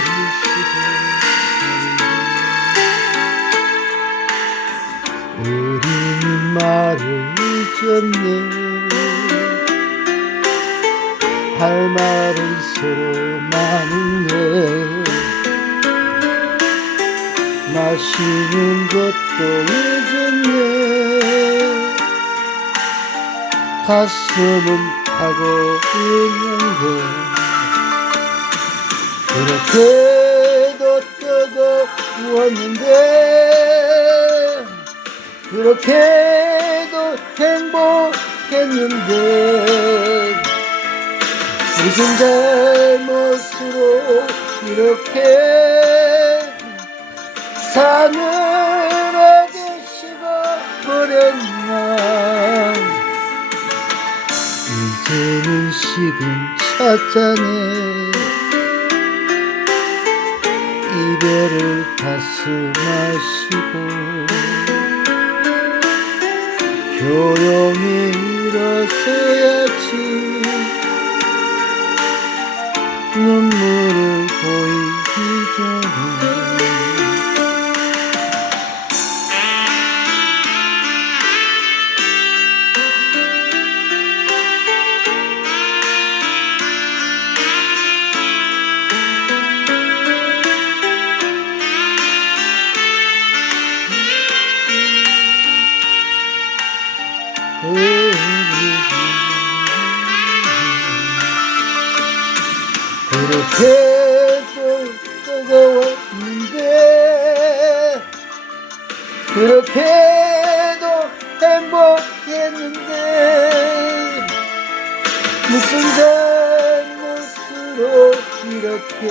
시간 우리 말을 잊었네. 할 말은 서로 많은데 마시는 것도 잊었네 가슴은 타고 있는데 그렇게도 뜨거웠는데 그렇게도 행복했는데 무슨 잘못으로 이렇게 사늘하게 식어버렸나. 이제는 식은 찻잔에 이별을 가슴 마시고 조용히 일어서야지 그렇게도 뜨거웠는데 그렇게도 행복했는데 무슨 잘못으로 이렇게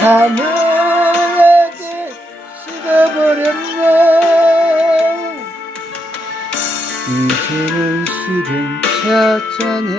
사늘하게 식어버렸나 이제는 식은 찻잔에